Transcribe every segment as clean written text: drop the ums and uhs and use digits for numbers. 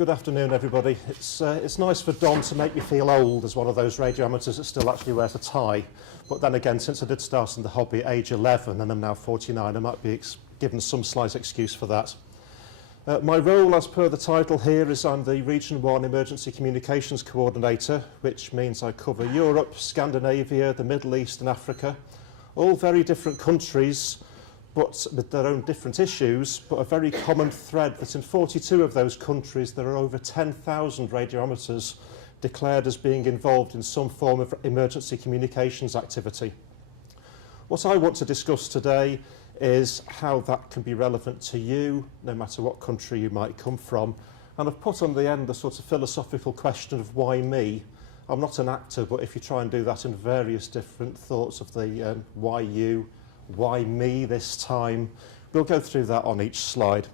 Good afternoon, everybody. It's nice for Don to make me feel old as one of those radiometers that still actually wears a tie. But then again, since I did start in the hobby at age 11 and I'm now 49, I might be given some slight excuse for that. My role, as per the title here, is I'm the Region 1 Emergency Communications Coordinator, which means I cover Europe, Scandinavia, the Middle East and Africa. All very different countries, but with their own different issues, but a very common thread that in 42 of those countries there are over 10,000 radiometers declared as being involved in some form of emergency communications activity. What I want to discuss today is how that can be relevant to you, no matter what country you might come from. And I've put on the end the sort of philosophical question of why me. I'm not an actor, but if you try and do that in various different thoughts of the why you, why me this time, we'll go through that on each slide.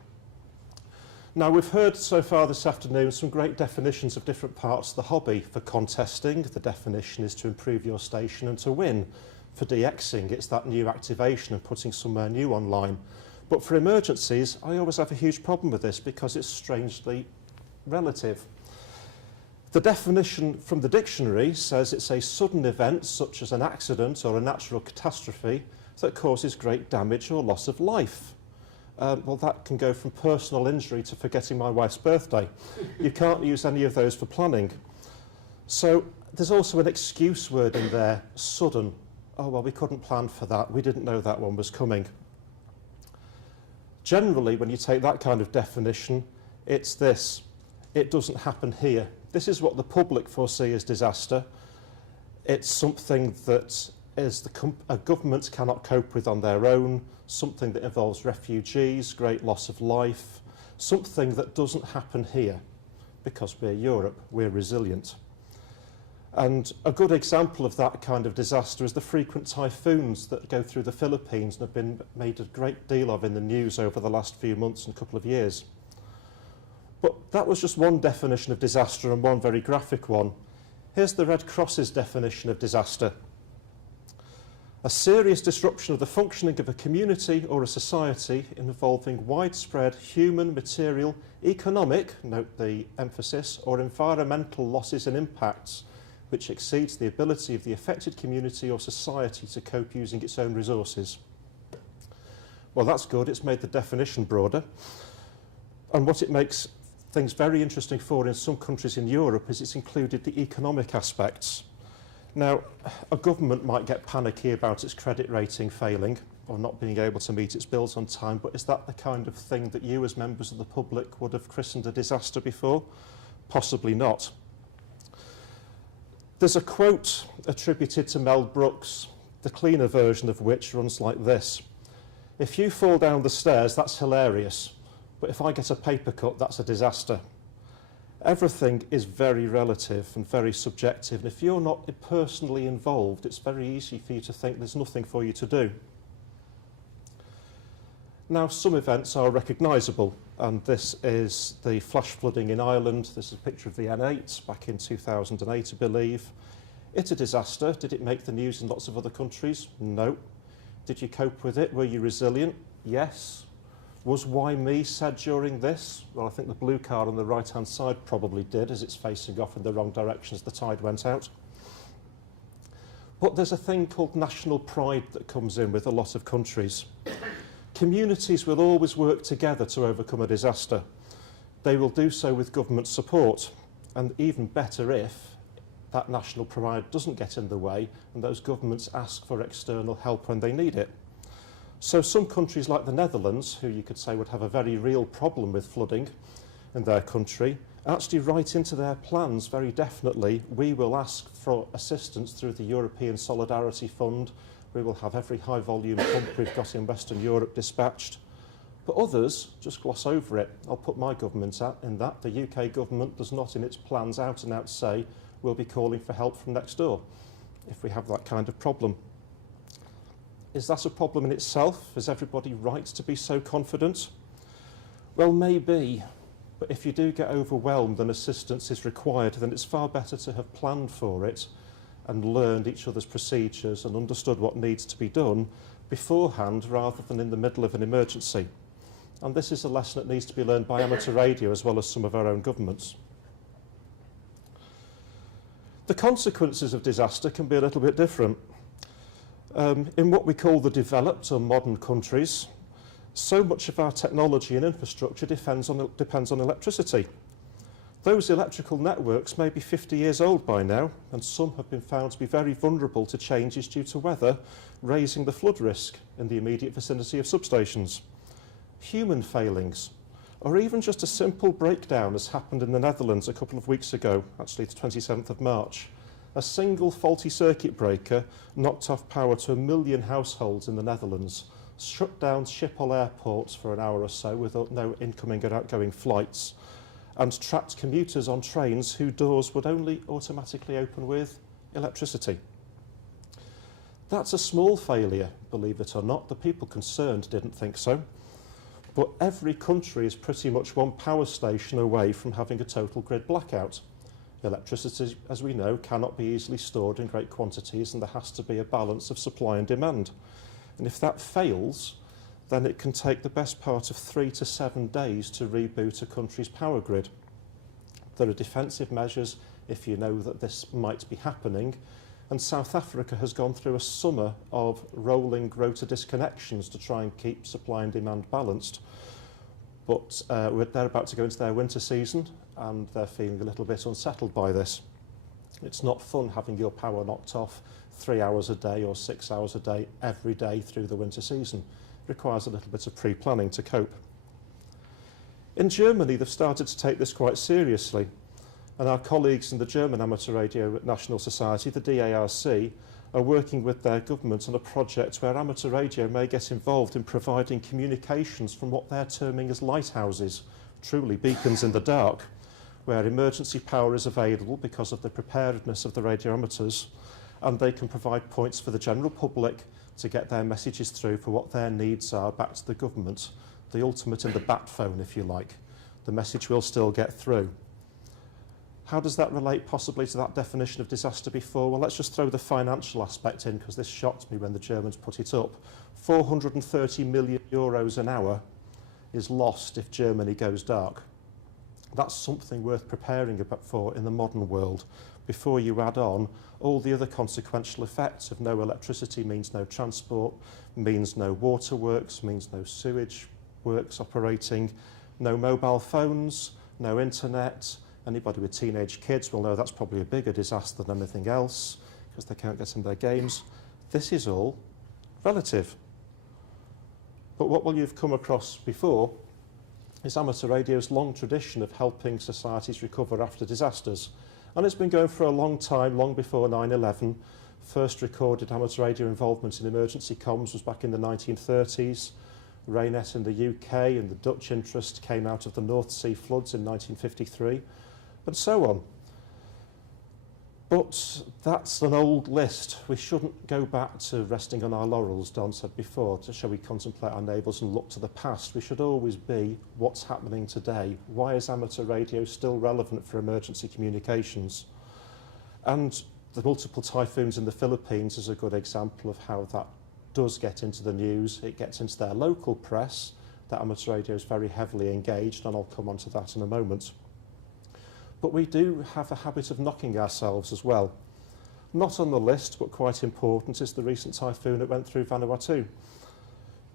Now, we've heard so far this afternoon some great definitions of different parts of the hobby. For contesting, the definition is to improve your station, and to win, for DXing, it's that new activation and putting somewhere new online. But for emergencies, I always have a huge problem with this because it's strangely relative. The definition from the dictionary says it's a sudden event such as an accident or a natural catastrophe that causes great damage or loss of life. Well, that can go from personal injury to forgetting my wife's birthday. You can't use any of those for planning. So there's also an excuse word in there, sudden. Oh, well, we couldn't plan for that. We didn't know that one was coming. Generally, when you take that kind of definition, it's this. It doesn't happen here. This is what the public foresee as disaster. It's something that a government cannot cope with on their own, something that involves refugees, great loss of life, something that doesn't happen here because we're Europe, we're resilient. And a good example of that kind of disaster is the frequent typhoons that go through the Philippines and have been made a great deal of in the news over the last few months and a couple of years. But that was just one definition of disaster and one very graphic one. Here's the Red Cross's definition of disaster. A serious disruption of the functioning of a community or a society involving widespread human, material, economic, note the emphasis, or environmental losses and impacts which exceeds the ability of the affected community or society to cope using its own resources. Well, that's good. It's made the definition broader. And what it makes things very interesting for in some countries in Europe is it's included the economic aspects. Now, a government might get panicky about its credit rating failing or not being able to meet its bills on time, but is that the kind of thing that you as members of the public would have christened a disaster before? Possibly not. There's a quote attributed to Mel Brooks, the cleaner version of which runs like this. If you fall down the stairs, that's hilarious, but if I get a paper cut, that's a disaster. Everything is very relative and very subjective, and if you're not personally involved, it's very easy for you to think there's nothing for you to do. Now, some events are recognisable, and this is the flash flooding in Ireland. This is a picture of the N8 back in 2008, I believe. It's a disaster. Did it make the news in lots of other countries? No. Did you cope with it? Were you resilient? Yes. Was why me said during this? Well, I think the blue car on the right-hand side probably did, as it's facing off in the wrong direction as the tide went out. But there's a thing called national pride that comes in with a lot of countries. Communities will always work together to overcome a disaster. They will do so with government support, and even better if that national pride doesn't get in the way and those governments ask for external help when they need it. So some countries like the Netherlands, who you could say would have a very real problem with flooding in their country, actually write into their plans very definitely, we will ask for assistance through the European Solidarity Fund, we will have every high volume pump we've got in Western Europe dispatched. But others just gloss over it. I'll put my government in that. The UK government does not in its plans out and out say we'll be calling for help from next door if we have that kind of problem. Is that a problem in itself? Is everybody right to be so confident? Well, maybe, but if you do get overwhelmed and assistance is required, then it's far better to have planned for it and learned each other's procedures and understood what needs to be done beforehand rather than in the middle of an emergency. And this is a lesson that needs to be learned by amateur radio as well as some of our own governments. The consequences of disaster can be a little bit different. In what we call the developed or modern countries, so much of our technology and infrastructure depends on electricity. Those electrical networks may be 50 years old by now, and some have been found to be very vulnerable to changes due to weather, raising the flood risk in the immediate vicinity of substations. Human failings, or even just a simple breakdown as happened in the Netherlands a couple of weeks ago, actually the 27th of March. A single faulty circuit breaker knocked off power to 1 million households in the Netherlands, shut down Schiphol airports for an hour or so with no incoming and outgoing flights, and trapped commuters on trains whose doors would only automatically open with electricity. That's a small failure, believe it or not. The people concerned didn't think so. But every country is pretty much one power station away from having a total grid blackout. Electricity, as we know, cannot be easily stored in great quantities, and there has to be a balance of supply and demand. And if that fails, then it can take the best part of 3 to 7 days to reboot a country's power grid. There are defensive measures if you know that this might be happening, and South Africa has gone through a summer of rolling rota disconnections to try and keep supply and demand balanced. But they're about to go into their winter season, and they're feeling a little bit unsettled by this. It's not fun having your power knocked off 3 hours a day or 6 hours a day every day through the winter season. It requires a little bit of pre-planning to cope. In Germany, they've started to take this quite seriously, and our colleagues in the German Amateur Radio National Society, the DARC, are working with their government on a project where amateur radio may get involved in providing communications from what they're terming as lighthouses, truly beacons in the dark, where emergency power is available because of the preparedness of the radio amateurs, and they can provide points for the general public to get their messages through for what their needs are back to the government, the ultimate in the bat phone, if you like. The message will still get through. How does that relate possibly to that definition of disaster before? Well, let's just throw the financial aspect in, because this shocked me when the Germans put it up. 430 million euros an hour is lost if Germany goes dark. That's something worth preparing for in the modern world, before you add on all the other consequential effects of no electricity means no transport, means no waterworks, means no sewage works operating, no mobile phones, no internet. Anybody with teenage kids will know that's probably a bigger disaster than anything else, because they can't get in their games. This is all relative. But what will you've come across before is amateur radio's long tradition of helping societies recover after disasters. And it's been going for a long time, long before 9/11. First recorded amateur radio involvement in emergency comms was back in the 1930s. Raynet in the UK and the Dutch interest came out of the North Sea floods in 1953, and so on. But that's an old list. We shouldn't go back to resting on our laurels, Don said before, to shall we contemplate our neighbours and look to the past. We should always be what's happening today. Why is amateur radio still relevant for emergency communications? And the multiple typhoons in the Philippines is a good example of how that does get into the news. It gets into their local press. That amateur radio is very heavily engaged, and I'll come on to that in a moment. But we do have a habit of knocking ourselves as well. Not on the list, but quite important, is the recent typhoon that went through Vanuatu.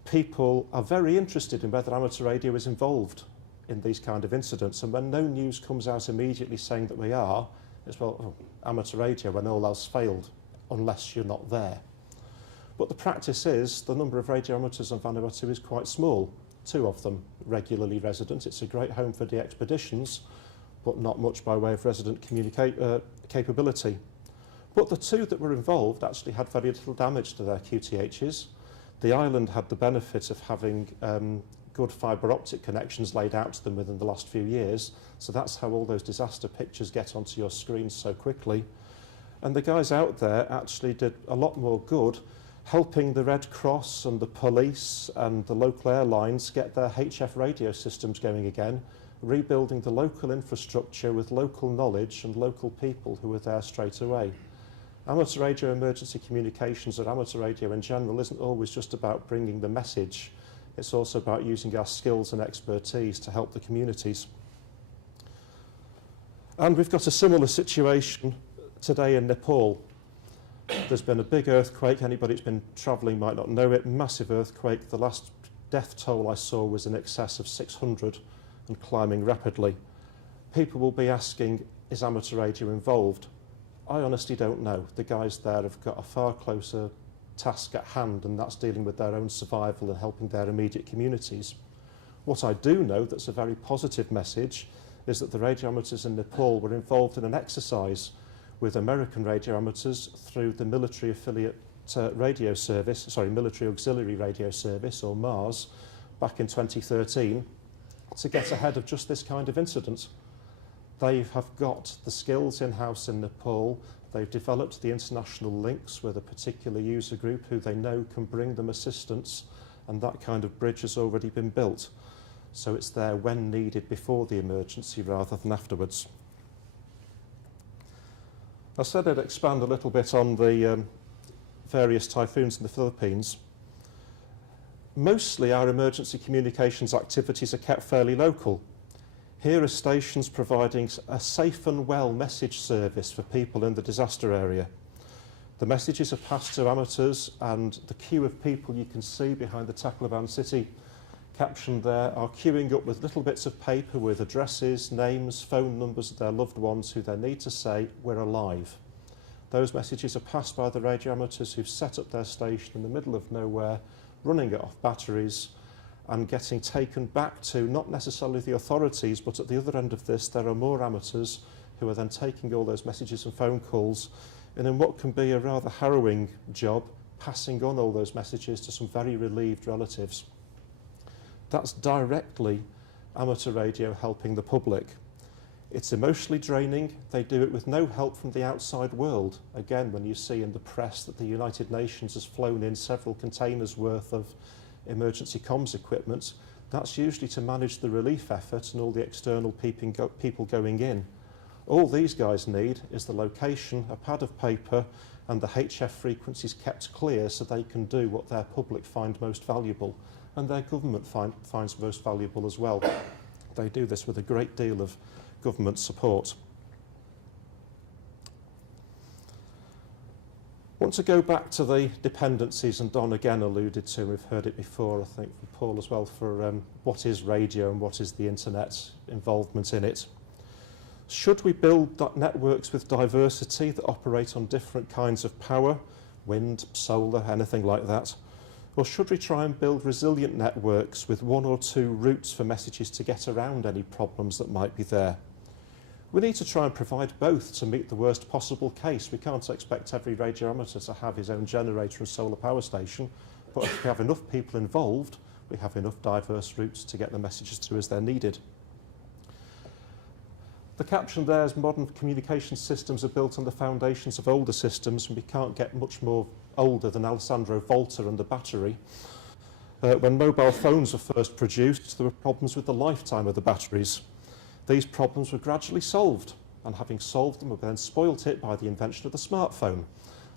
People are very interested in whether amateur radio is involved in these kind of incidents, and when no news comes out immediately saying that we are, it's, well, amateur radio when all else failed, unless you're not there. But the practice is the number of radio amateurs on Vanuatu is quite small. 2 of them regularly resident. It's a great home for de-expeditions, but not much by way of resident capability. But the 2 that were involved actually had very little damage to their QTHs. The island had the benefit of having good fibre optic connections laid out to them within the last few years, so that's how all those disaster pictures get onto your screens so quickly. And the guys out there actually did a lot more good, helping the Red Cross and the police and the local airlines get their HF radio systems going again, rebuilding the local infrastructure with local knowledge and local people who were there straight away. Amateur radio emergency communications, or amateur radio in general, isn't always just about bringing the message. It's also about using our skills and expertise to help the communities. And we've got a similar situation today in Nepal. There's been a big earthquake. Anybody who's been travelling might not know it. Massive earthquake. The last death toll I saw was in excess of 600 and climbing rapidly. People will be asking, is amateur radio involved? I honestly don't know. The guys there have got a far closer task at hand, and that's dealing with their own survival and helping their immediate communities. What I do know that's a very positive message is that the radiometers in Nepal were involved in an exercise with American radiometers through the military affiliate military auxiliary radio service, or MARS, back in 2013 to get ahead of just this kind of incident. They have got the skills in-house in Nepal. They've developed the international links with a particular user group who they know can bring them assistance, and that kind of bridge has already been built. So it's there when needed before the emergency rather than afterwards. I said I'd expand a little bit on the various typhoons in the Philippines. Mostly our emergency communications activities are kept fairly local. Here are stations providing a safe and well message service for people in the disaster area. The messages are passed to amateurs, and the queue of people you can see behind the Tacloban city captioned there are queuing up with little bits of paper with addresses, names, phone numbers of their loved ones who they need to say, we're alive. Those messages are passed by the radiometers who've set up their station in the middle of nowhere, running it off batteries, and getting taken back to not necessarily the authorities, but at the other end of this there are more amateurs who are then taking all those messages and phone calls, and in what can be a rather harrowing job, passing on all those messages to some very relieved relatives. That's directly amateur radio helping the public. It's emotionally draining. They do it with no help from the outside world. Again, when you see in the press that the United Nations has flown in several containers worth of emergency comms equipment, that's usually to manage the relief effort and all the external people going in. All these guys need is the location, a pad of paper, and the HF frequencies kept clear so they can do what their public find most valuable, and their government finds most valuable as well. They do this with a great deal of government support. I want to go back to the dependencies, and Don again alluded to, we've heard it before, I think from Paul as well, for what is radio and what is the internet involvement in it. Should we build networks with diversity that operate on different kinds of power, wind, solar, anything like that? Or should we try and build resilient networks with one or two routes for messages to get around any problems that might be there? We need to try and provide both to meet the worst possible case. We can't expect every radiometer to have his own generator and solar power station, but if we have enough people involved, we have enough diverse routes to get the messages to as they're needed. The caption there is modern communication systems are built on the foundations of older systems, and we can't get much more older than Alessandro Volta and the battery. When mobile phones were first produced, there were problems with the lifetime of the batteries. These problems were gradually solved, and having solved them, we then spoilt it by the invention of the smartphone.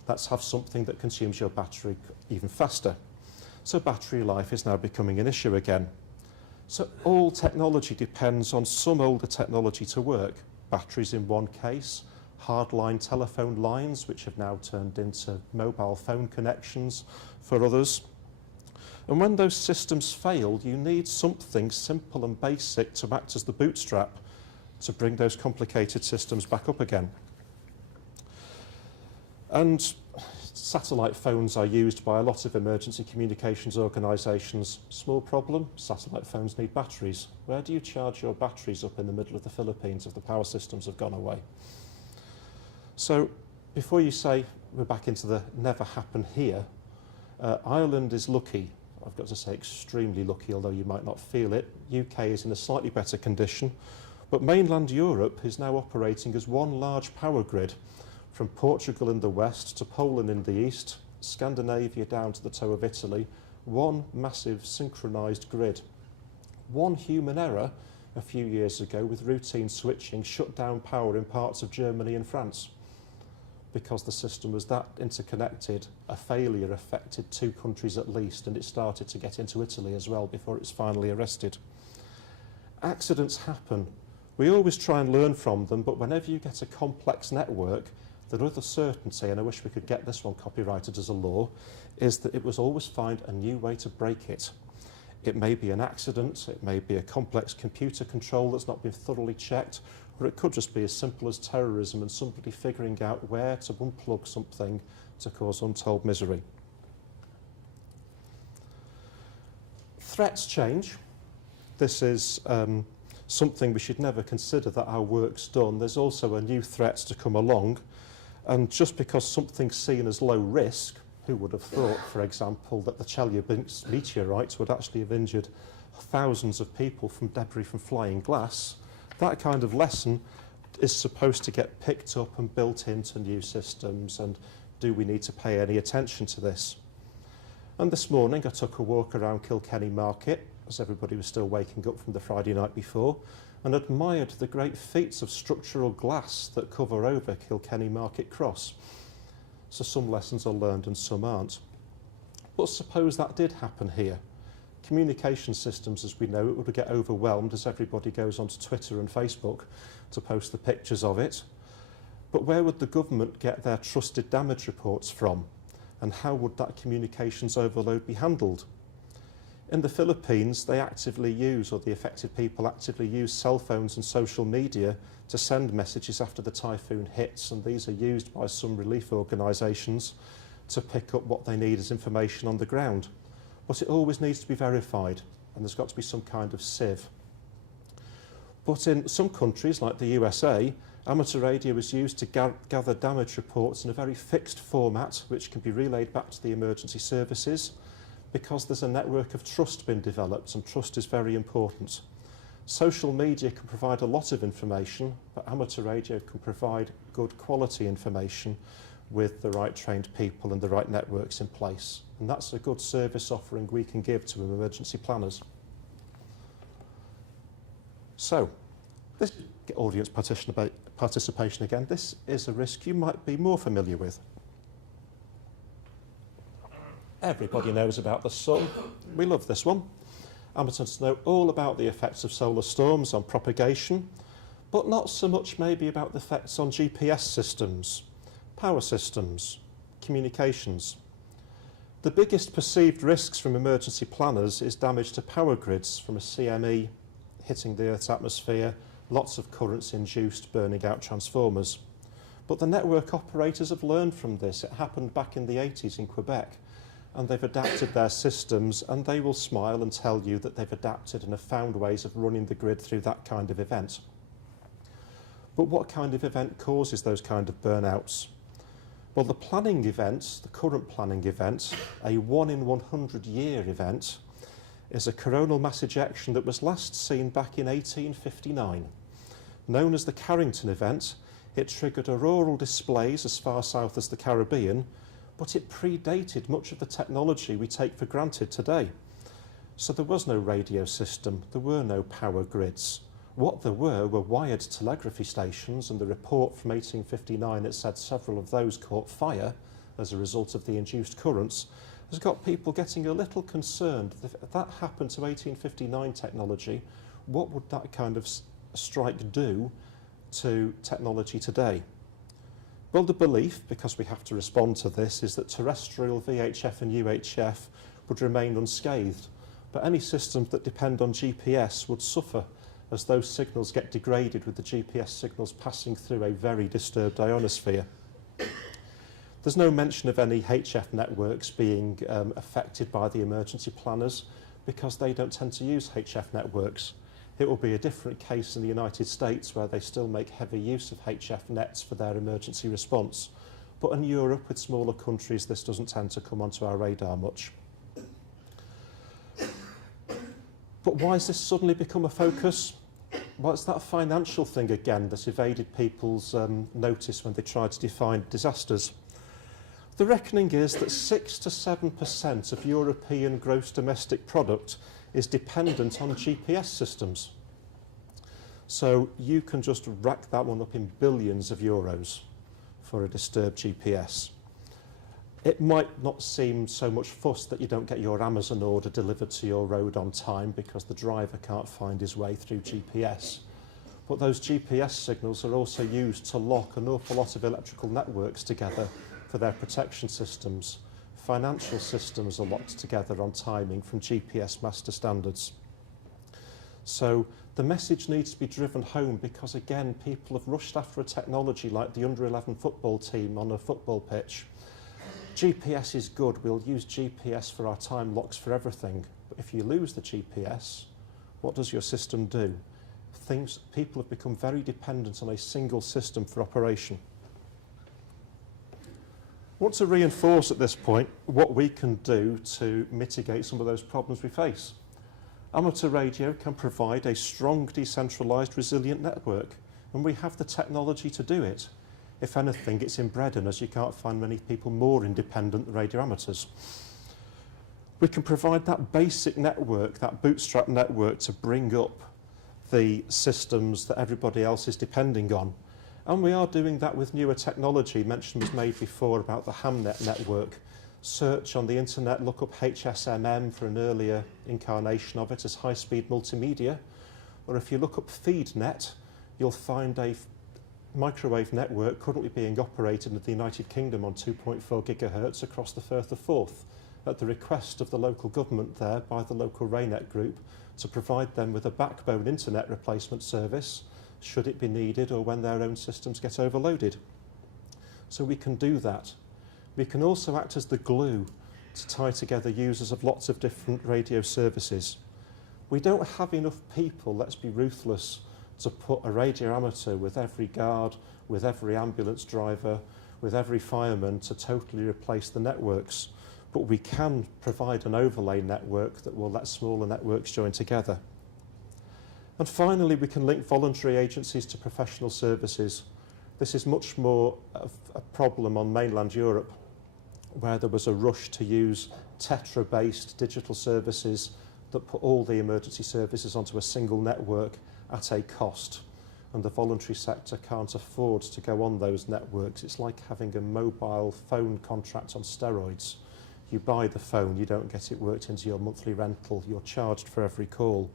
Let's have something that consumes your battery even faster. So battery life is now becoming an issue again. So all technology depends on some older technology to work. Batteries in one case, hardline telephone lines, which have now turned into mobile phone connections for others. And when those systems fail, you need something simple and basic to act as the bootstrap to bring those complicated systems back up again. And satellite phones are used by a lot of emergency communications organisations. Small problem, satellite phones need batteries. Where do you charge your batteries up in the middle of the Philippines if the power systems have gone away? So before you say we're back into the never happen here, Ireland is lucky. I've got to say extremely lucky, although you might not feel it. UK is in a slightly better condition, but mainland Europe is now operating as one large power grid, from Portugal in the west to Poland in the east, Scandinavia down to the toe of Italy, one massive synchronised grid. One human error a few years ago with routine switching shut down power in parts of Germany and France. because the system was that interconnected, a failure affected 2 countries at least, and it started to get into Italy as well before it was finally arrested. Accidents happen. We always try and learn from them, but whenever you get a complex network, the other certainty, and I wish we could get this one copyrighted as a law, is that it was always find a new way to break it. It may be an accident, it may be a complex computer control that's not been thoroughly checked, or it could just be as simple as terrorism and somebody figuring out where to unplug something to cause untold misery. Threats change. This is something we should never consider that our work's done. There's also a new threat to come along, and just because something's seen as low risk, who would have thought, for example, that the Chelyabinsk meteorites would actually have injured thousands of people from debris from flying glass? That kind of lesson is supposed to get picked up and built into new systems, and do we need to pay any attention to this? And this morning I took a walk around Kilkenny Market, as everybody was still waking up from the Friday night before, and admired the great feats of structural glass that cover over Kilkenny Market Cross. So some lessons are learned and some aren't. But suppose that did happen here. Communication systems, as we know it, would get overwhelmed as everybody goes onto Twitter and Facebook to post the pictures of it. But where would the government get their trusted damage reports from? And how would that communications overload be handled? In the Philippines, they actively use, or the affected people actively use, cell phones and social media to send messages after the typhoon hits, and these are used by some relief organisations to pick up what they need as information on the ground. But it always needs to be verified, and there's got to be some kind of sieve. But in some countries, like the USA, amateur radio is used to gather damage reports in a very fixed format, which can be relayed back to the emergency services, because there's a network of trust being developed, and trust is very important. Social media can provide a lot of information, but amateur radio can provide good quality information with the right trained people and the right networks in place. And that's a good service offering we can give to emergency planners. So, this audience participation again, this is a risk you might be more familiar with. Everybody knows about the sun. We love this one. Amateurs know all about the effects of solar storms on propagation, but not so much maybe about the effects on GPS systems, power systems, communications. The biggest perceived risks from emergency planners is damage to power grids from a CME hitting the Earth's atmosphere, lots of currents induced, burning out transformers. But the network operators have learned from this. It happened back in the 80s in Quebec, and they've adapted their systems, and they will smile and tell you that they've adapted and have found ways of running the grid through that kind of event. But what kind of event causes those kind of burnouts? Well, the planning event, the current planning event, a 1 in 100 year event, is a coronal mass ejection that was last seen back in 1859. Known as the Carrington event, it triggered auroral displays as far south as the Caribbean, but it predated much of the technology we take for granted today. So there was no radio system, there were no power grids. What there were wired telegraphy stations, and the report from 1859 that said several of those caught fire as a result of the induced currents has got people getting a little concerned. If that happened to 1859 technology, what would that kind of strike do to technology today? Well, the belief, because we have to respond to this, is that terrestrial VHF and UHF would remain unscathed, but any systems that depend on GPS would suffer as those signals get degraded with the GPS signals passing through a very disturbed ionosphere. There's no mention of any HF networks being affected by the emergency planners because they don't tend to use HF networks. It will be a different case in the United States, where they still make heavy use of HF nets for their emergency response. But in Europe, with smaller countries, this doesn't tend to come onto our radar much. But why has this suddenly become a focus? Well, it's that financial thing again that evaded people's notice when they tried to define disasters. The reckoning is that 6 to 7% of European gross domestic product is dependent on GPS systems. So you can just rack that one up in billions of euros for a disturbed GPS. It might not seem so much fuss that you don't get your Amazon order delivered to your road on time because the driver can't find his way through GPS. But those GPS signals are also used to lock an awful lot of electrical networks together for their protection systems. Financial systems are locked together on timing from GPS master standards. So the message needs to be driven home because, again, people have rushed after a technology like the under-11 football team on a football pitch. GPS is good. We'll use GPS for our time locks for everything. But if you lose the GPS, what does your system do? People have become very dependent on a single system for operation. I want to reinforce at this point what we can do to mitigate some of those problems we face. Amateur radio can provide a strong, decentralised, resilient network, and we have the technology to do it. If anything, it's inbred in us. You can't find many people more independent than radio amateurs. We can provide that basic network, that bootstrap network, to bring up the systems that everybody else is depending on. And we are doing that with newer technology. Mention was made before about the Hamnet network. Search on the internet, look up HSMM for an earlier incarnation of it as high-speed multimedia. Or if you look up FeedNet, you'll find a microwave network currently being operated in the United Kingdom on 2.4 gigahertz across the Firth of Forth at the request of the local government there by the local RayNet group to provide them with a backbone internet replacement service should it be needed or when their own systems get overloaded. So we can do that. We can also act as the glue to tie together users of lots of different radio services. We don't have enough people, let's be ruthless, to put a radio amateur with every guard, with every ambulance driver, with every fireman to totally replace the networks. But we can provide an overlay network that will let smaller networks join together. And finally, we can link voluntary agencies to professional services. This is much more of a problem on mainland Europe, where there was a rush to use Tetra-based digital services that put all the emergency services onto a single network at a cost. And the voluntary sector can't afford to go on those networks. It's like having a mobile phone contract on steroids. You buy the phone, you don't get it worked into your monthly rental, you're charged for every call.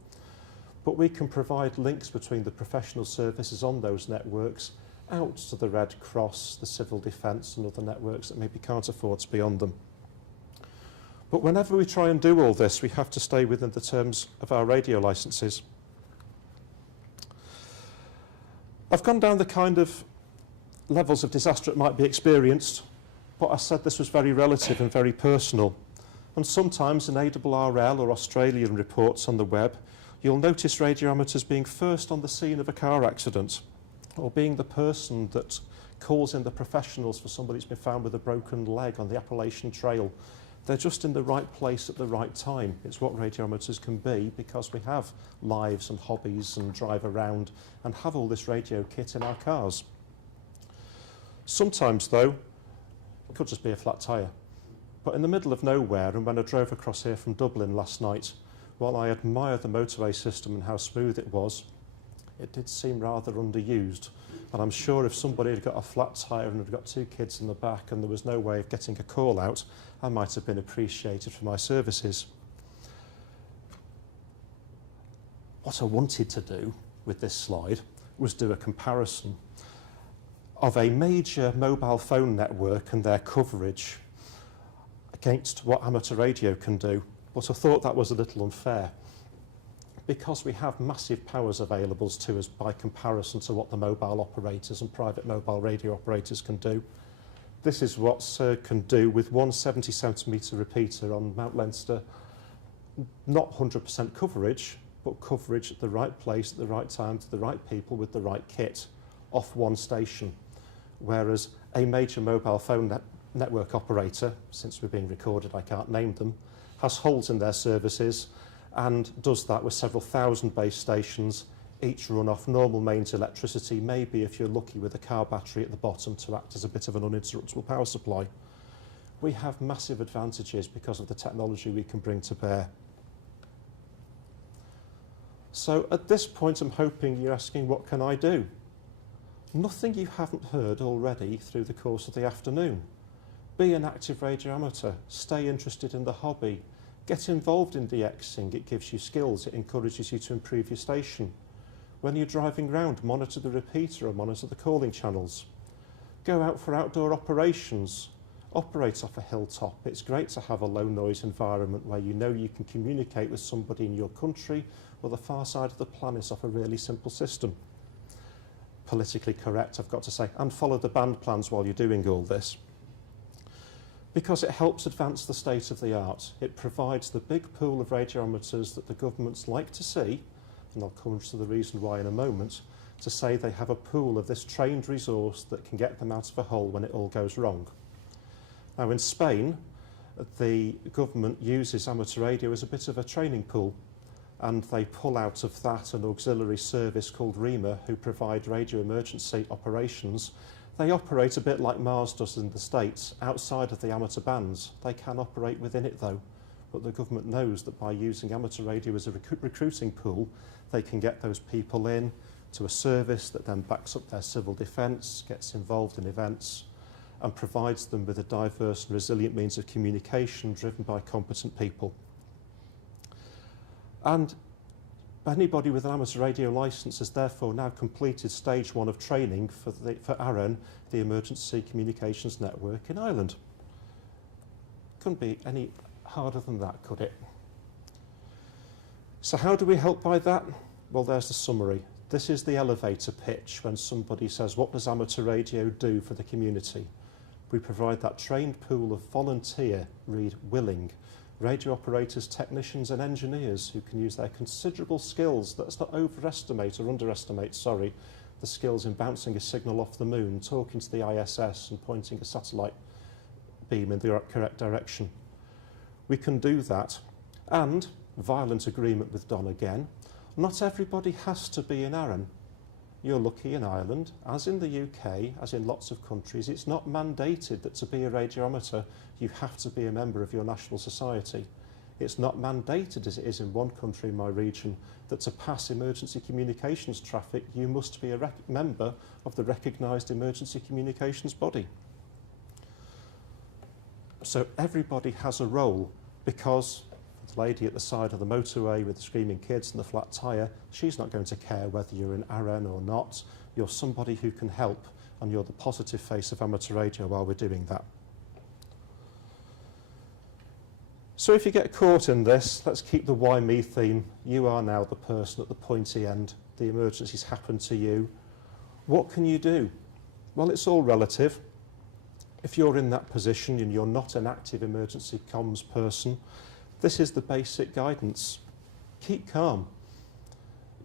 But we can provide links between the professional services on those networks out to the Red Cross, the Civil Defence and other networks that maybe can't afford to be on them. But whenever we try and do all this, we have to stay within the terms of our radio licences. I've gone down the kind of levels of disaster that might be experienced, but I said this was very relative and very personal. And sometimes in ARRL or Australian reports on the web, you'll notice radio amateurs being first on the scene of a car accident, or being the person that calls in the professionals for somebody who's been found with a broken leg on the Appalachian Trail. They're just in the right place at the right time. It's what radio amateurs can be because we have lives and hobbies and drive around and have all this radio kit in our cars. Sometimes, though, it could just be a flat tyre. But in the middle of nowhere, and when I drove across here from Dublin last night, while I admire the motorway system and how smooth it was, it did seem rather underused. And I'm sure if somebody had got a flat tyre and had got two kids in the back and there was no way of getting a call out, I might have been appreciated for my services. What I wanted to do with this slide was do a comparison of a major mobile phone network and their coverage against what amateur radio can do. But I thought that was a little unfair, because we have massive powers available to us by comparison to what the mobile operators and private mobile radio operators can do. This is what SEARG can do with one 70cm repeater on Mount Leinster. Not 100% coverage, but coverage at the right place at the right time to the right people with the right kit off one station. Whereas a major mobile phone network operator, since we're being recorded I can't name them, has holes in their services and does that with several thousand base stations, each run off normal mains electricity, maybe if you're lucky with a car battery at the bottom to act as a bit of an uninterruptible power supply. We have massive advantages because of the technology we can bring to bear. So at this point I'm hoping you're asking, what can I do? Nothing you haven't heard already through the course of the afternoon. Be an active radio amateur, stay interested in the hobby, get involved in DXing, it gives you skills, it encourages you to improve your station. When you're driving around, monitor the repeater or monitor the calling channels. Go out for outdoor operations, operate off a hilltop. It's great to have a low noise environment where you know you can communicate with somebody in your country or the far side of the planet off a really simple system. Politically correct, I've got to say, and follow the band plans while you're doing all this. Because it helps advance the state of the art. It provides the big pool of radiometers that the governments like to see, and I'll come to the reason why in a moment, to say they have a pool of this trained resource that can get them out of a hole when it all goes wrong. Now in Spain, the government uses amateur radio as a bit of a training pool, and they pull out of that an auxiliary service called REMA, who provide radio emergency operations. They operate a bit like Mars does in the States, outside of the amateur bands. They can operate within it though, but the government knows that by using amateur radio as a recruiting pool, they can get those people in to a service that then backs up their civil defence, gets involved in events, and provides them with a diverse and resilient means of communication driven by competent people. And anybody with an amateur radio licence has therefore now completed stage 1 of training for AREN, the Emergency Communications Network in Ireland. Couldn't be any harder than that, could it? So how do we help by that? Well, there's the summary. This is the elevator pitch when somebody says, what does amateur radio do for the community? We provide that trained pool of volunteer, read willing, radio operators, technicians and engineers who can use their considerable skills, let's not overestimate or underestimate, sorry, the skills in bouncing a signal off the moon, talking to the ISS and pointing a satellite beam in the correct direction. We can do that, and, violent agreement with Don again, not everybody has to be in AREN. You're lucky in Ireland, as in the UK, as in lots of countries, it's not mandated that to be a radio amateur you have to be a member of your national society. It's not mandated, as it is in one country in my region, that to pass emergency communications traffic you must be a member of the recognised emergency communications body. So everybody has a role, because the lady at the side of the motorway with the screaming kids and the flat tyre, she's not going to care whether you're in AREN or not. You're somebody who can help, and you're the positive face of amateur radio while we're doing that. So if you get caught in this, let's keep the why me theme. You are now the person at the pointy end. The emergencies happen to you. What can you do? Well, it's all relative. If you're in that position and you're not an active emergency comms person, this is the basic guidance. Keep calm.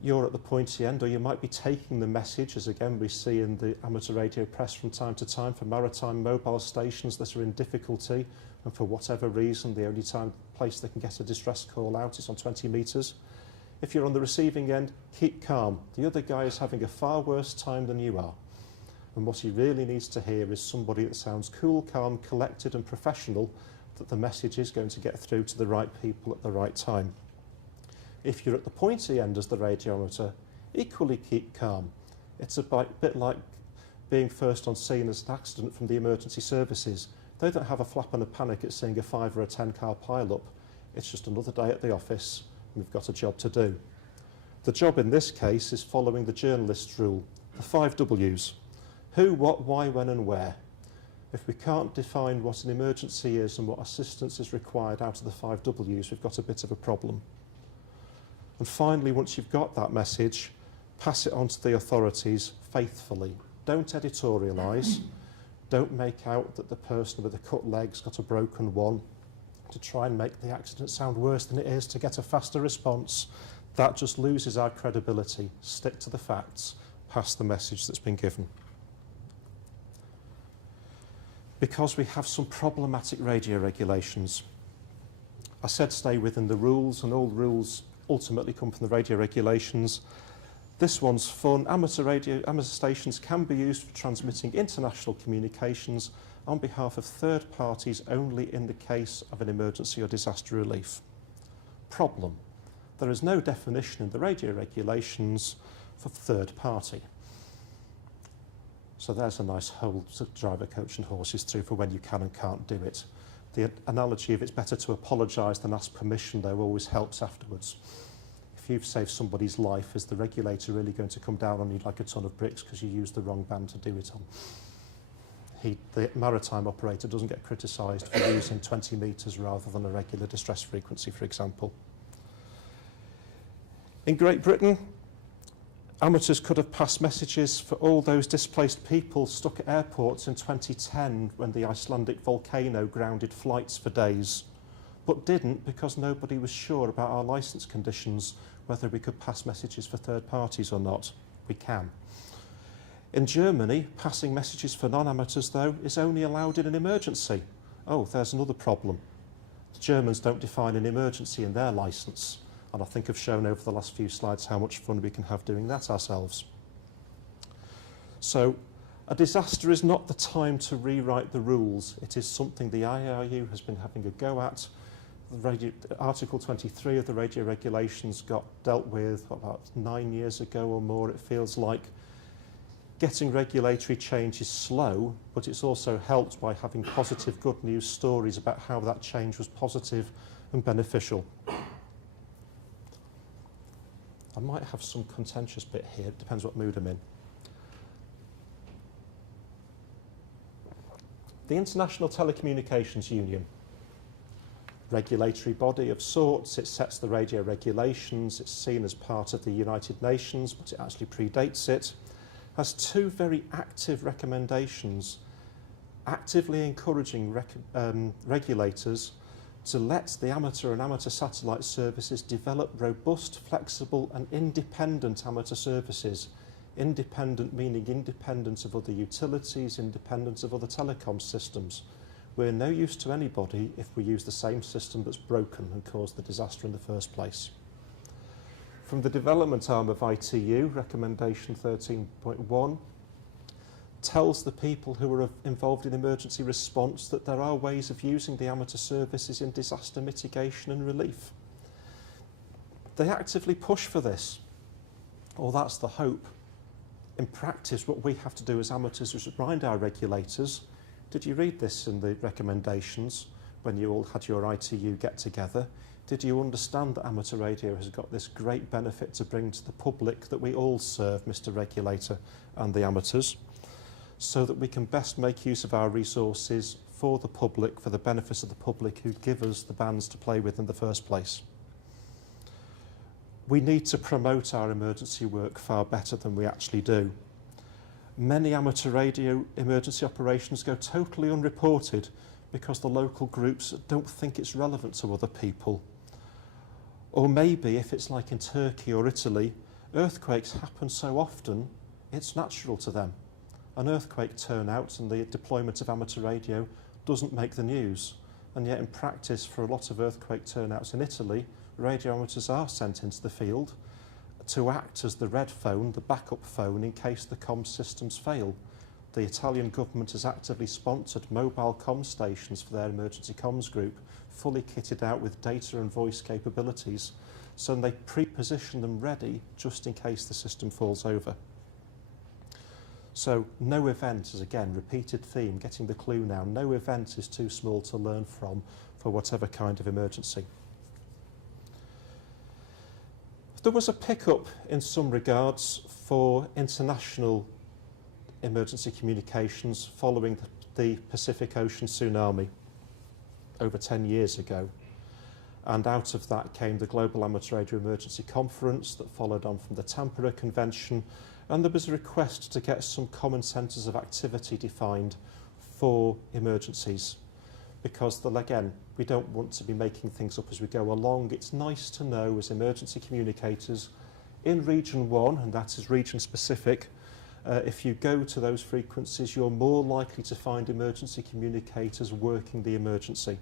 You're at the pointy end, or you might be taking the message, as again we see in the amateur radio press from time to time, for maritime mobile stations that are in difficulty, and for whatever reason the only place they can get a distress call out is on 20 metres. If you're on the receiving end, keep calm. The other guy is having a far worse time than you are. And what he really needs to hear is somebody that sounds cool, calm, collected and professional, that the message is going to get through to the right people at the right time. If you're at the pointy end as the radiometer, equally keep calm. It's a bit like being first on scene as an accident from the emergency services. They don't have a flap and a panic at seeing a 5 or a 10 car pile-up. It's just another day at the office, and we've got a job to do. The job in this case is following the journalist's rule, the 5 W's. Who, what, why, when and where. If we can't define what an emergency is and what assistance is required out of the 5 W's, we've got a bit of a problem. And finally, once you've got that message, pass it on to the authorities faithfully. Don't editorialise. Don't make out that the person with the cut leg's got a broken one to try and make the accident sound worse than it is to get a faster response. That just loses our credibility. Stick to the facts. Pass the message that's been given. Because we have some problematic radio regulations. I said stay within the rules, and all rules ultimately come from the radio regulations. This one's fun. Amateur stations can be used for transmitting international communications on behalf of third parties only in the case of an emergency or disaster relief. Problem: there is no definition in the radio regulations for third party. So there's a nice hole to drive a coach and horses through for when you can and can't do it. The analogy of it's better to apologise than ask permission, though, always helps afterwards. If you've saved somebody's life, is the regulator really going to come down on you like a ton of bricks because you used the wrong band to do it on? The maritime operator doesn't get criticised for using 20 metres rather than a regular distress frequency, for example. In Great Britain, amateurs could have passed messages for all those displaced people stuck at airports in 2010 when the Icelandic volcano grounded flights for days, but didn't because nobody was sure about our licence conditions, whether we could pass messages for third parties or not. We can. In Germany, passing messages for non-amateurs, though, is only allowed in an emergency. Oh, there's another problem. The Germans don't define an emergency in their licence, and I think I've shown over the last few slides how much fun we can have doing that ourselves. So, a disaster is not the time to rewrite the rules. It is something the IARU has been having a go at. Article 23 of the radio regulations got dealt with about 9 years ago or more, it feels like. Getting regulatory change is slow, but it's also helped by having positive good news stories about how that change was positive and beneficial. I might have some contentious bit here, it depends what mood I'm in. The International Telecommunications Union, regulatory body of sorts, it sets the radio regulations, it's seen as part of the United Nations, but it actually predates it, has two very active recommendations, actively encouraging regulators to let the amateur and amateur satellite services develop robust, flexible and independent amateur services. Independent meaning independent of other utilities, independent of other telecom systems. We're no use to anybody if we use the same system that's broken and caused the disaster in the first place. From the development arm of ITU, recommendation 13.1 tells the people who are involved in emergency response that there are ways of using the amateur services in disaster mitigation and relief. They actively push for this, or that's the hope. In practice, what we have to do as amateurs is remind our regulators, did you read this in the recommendations when you all had your ITU get-together? Did you understand that amateur radio has got this great benefit to bring to the public that we all serve, Mr. Regulator, and the amateurs, so that we can best make use of our resources for the public, for the benefits of the public who give us the bands to play with in the first place. We need to promote our emergency work far better than we actually do. Many amateur radio emergency operations go totally unreported because the local groups don't think it's relevant to other people. Or maybe if it's like in Turkey or Italy, earthquakes happen so often, it's natural to them. An earthquake turnout and the deployment of amateur radio doesn't make the news. And yet in practice, for a lot of earthquake turnouts in Italy, radio amateurs are sent into the field to act as the red phone, the backup phone, in case the comms systems fail. The Italian government has actively sponsored mobile comms stations for their emergency comms group, fully kitted out with data and voice capabilities, so they pre-position them ready just in case the system falls over. So no event is, again, repeated theme, getting the clue now, no event is too small to learn from for whatever kind of emergency. There was a pickup in some regards for international emergency communications following the Pacific Ocean tsunami over 10 years ago. And out of that came the Global Amateur Radio Emergency Conference that followed on from the Tampere Convention, and there was a request to get some common centres of activity defined for emergencies. Because, again, we don't want to be making things up as we go along. It's nice to know as emergency communicators in Region 1, and that is region specific, if you go to those frequencies, you're more likely to find emergency communicators working the emergency.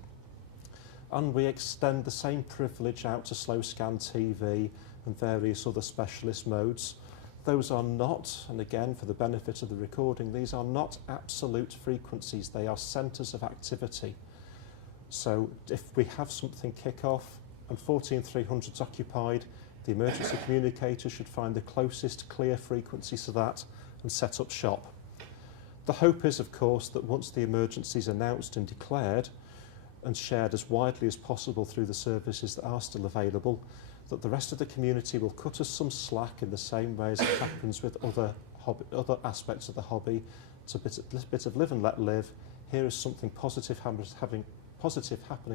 And we extend the same privilege out to slow scan TV and various other specialist modes. Those are not, and again for the benefit of the recording, these are not absolute frequencies, they are centres of activity. So if we have something kick off and 14300's occupied, the emergency communicator should find the closest clear frequency to that and set up shop. The hope is, of course, that once the emergency is announced and declared and shared as widely as possible through the services that are still available, that the rest of the community will cut us some slack in the same way as it happens with other aspects of the hobby. It's a bit of live and let live. Here is something positive happening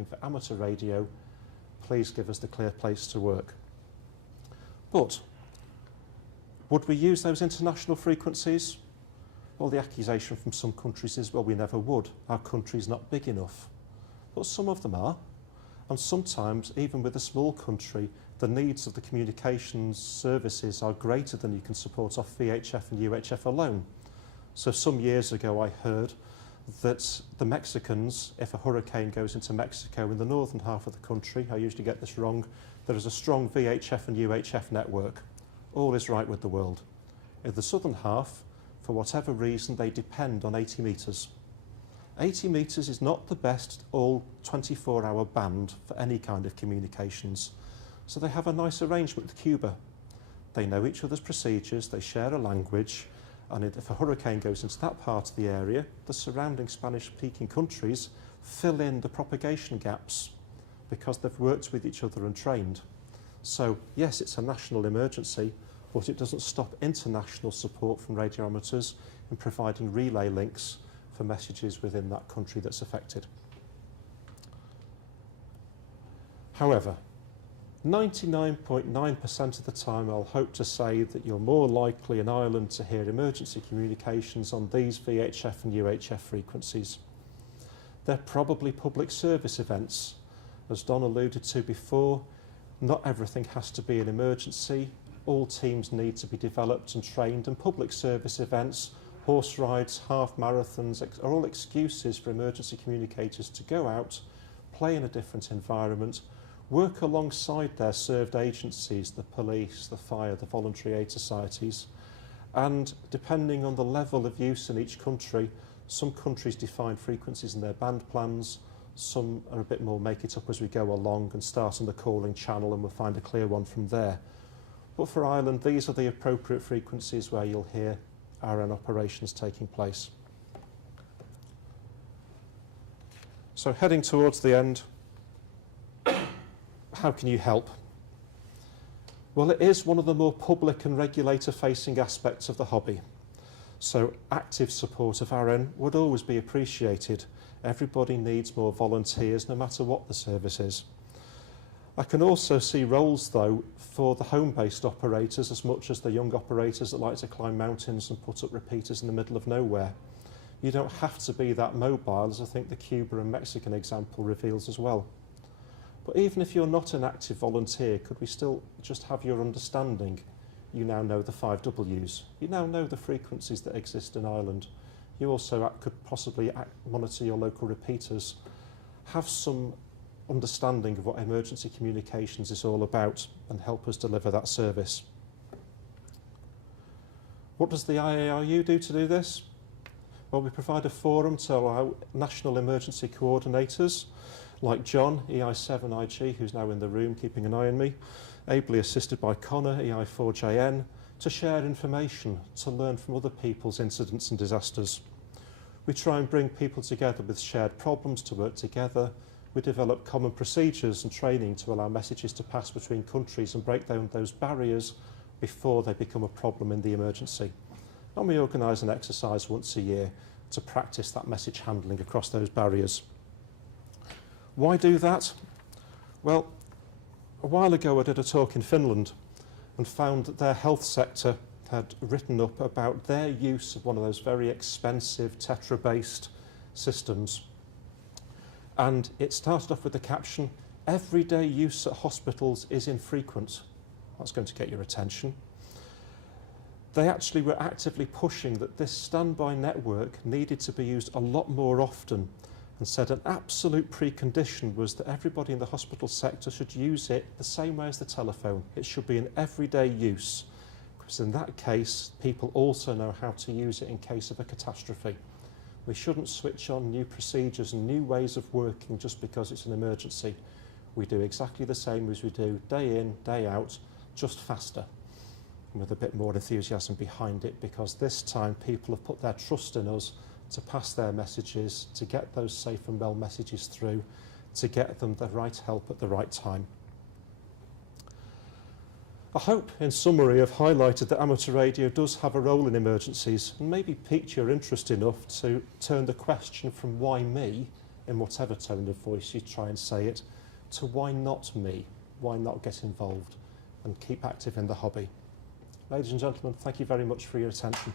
for amateur radio. Please give us the clear place to work. But would we use those international frequencies? Well, the accusation from some countries is, well, we never would. Our country's not big enough. But some of them are. And sometimes, even with a small country, the needs of the communications services are greater than you can support off VHF and UHF alone. So some years ago I heard that the Mexicans, if a hurricane goes into Mexico in the northern half of the country, I usually get this wrong, there is a strong VHF and UHF network. All is right with the world. In the southern half, for whatever reason, they depend on 80 metres. 80 metres is not the best all 24-hour band for any kind of communications. So they have a nice arrangement with Cuba. They know each other's procedures, they share a language, and if a hurricane goes into that part of the area, the surrounding Spanish-speaking countries fill in the propagation gaps because they've worked with each other and trained. So yes, it's a national emergency, but it doesn't stop international support from radiometers in providing relay links for messages within that country that's affected. However, 99.9% of the time I'll hope to say that you're more likely in Ireland to hear emergency communications on these VHF and UHF frequencies. They're probably public service events. As Don alluded to before, not everything has to be an emergency. All teams need to be developed and trained, and public service events, horse rides, half marathons are all excuses for emergency communicators to go out, play in a different environment, work alongside their served agencies, the police, the fire, the voluntary aid societies, and depending on the level of use in each country, some countries define frequencies in their band plans, some are a bit more make it up as we go along and start on the calling channel and we'll find a clear one from there. But for Ireland, these are the appropriate frequencies where you'll hear RN operations taking place. So heading towards the end, how can you help? Well, it is one of the more public and regulator-facing aspects of the hobby. So active support of RN would always be appreciated. Everybody needs more volunteers, no matter what the service is. I can also see roles, though, for the home-based operators as much as the young operators that like to climb mountains and put up repeaters in the middle of nowhere. You don't have to be that mobile, as I think the Cuba and Mexican example reveals as well. But even if you're not an active volunteer, could we still just have your understanding? You now know the 5 Ws. You now know the frequencies that exist in Ireland. You also could possibly monitor your local repeaters. Have some understanding of what emergency communications is all about and help us deliver that service. What does the IARU do to do this? Well, we provide a forum to allow national emergency coordinators like John, EI7IG, who's now in the room keeping an eye on me, ably assisted by Connor, EI4JN, to share information, to learn from other people's incidents and disasters. We try and bring people together with shared problems to work together. We develop common procedures and training to allow messages to pass between countries and break down those barriers before they become a problem in the emergency. And we organise an exercise once a year to practice that message handling across those barriers. Why do that? Well, a while ago I did a talk in Finland and found that their health sector had written up about their use of one of those very expensive Tetra-based systems. And it started off with the caption, "Everyday use at hospitals is infrequent." That's going to get your attention. They actually were actively pushing that this standby network needed to be used a lot more often, and said an absolute precondition was that everybody in the hospital sector should use it the same way as the telephone. It should be an everyday use, because in that case, people also know how to use it in case of a catastrophe. We shouldn't switch on new procedures and new ways of working just because it's an emergency. We do exactly the same as we do day in, day out, just faster. and with a bit more enthusiasm behind it, because this time people have put their trust in us to pass their messages, to get those safe and well messages through, to get them the right help at the right time. I hope, in summary, I've highlighted that amateur radio does have a role in emergencies and maybe piqued your interest enough to turn the question from why me, in whatever tone of voice you try and say it, to why not me, why not get involved and keep active in the hobby. Ladies and gentlemen, thank you very much for your attention.